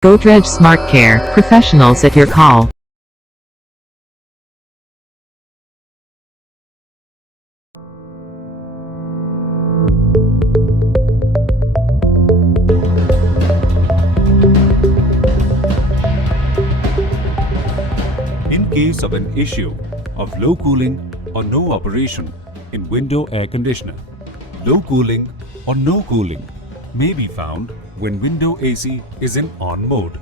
Godrej Smart Care, professionals at your call. In case of an issue of low cooling or no operation in window air conditioner, low cooling or no cooling may be found when window AC is in on mode.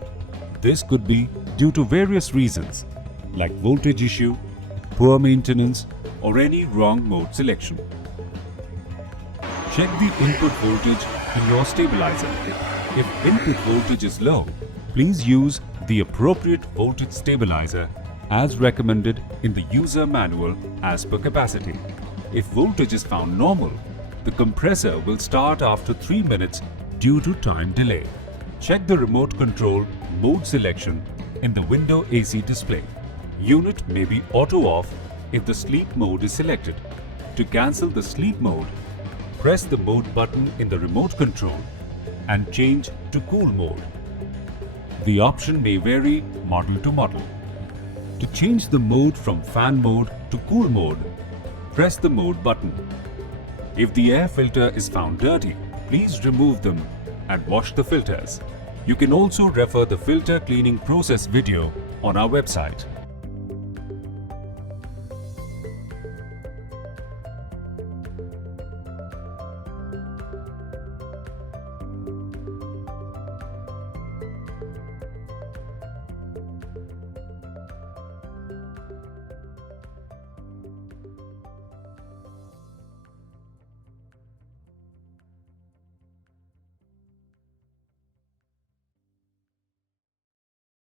This could be due to various reasons like voltage issue, poor maintenance or any wrong mode selection. Check the input voltage in your stabilizer. If input voltage is low, please use the appropriate voltage stabilizer as recommended in the user manual as per capacity. If voltage is found normal, the compressor will start after 3 minutes due to time delay. Check the remote control mode selection in the window AC display. Unit may be auto off if the sleep mode is selected. To cancel the sleep mode, press the mode button in the remote control and change to cool mode. The option may vary model to model. To change the mode from fan mode to cool mode, press the mode button. If the air filter is found dirty, please remove them and wash the filters. You can also refer the filter cleaning process video on our website.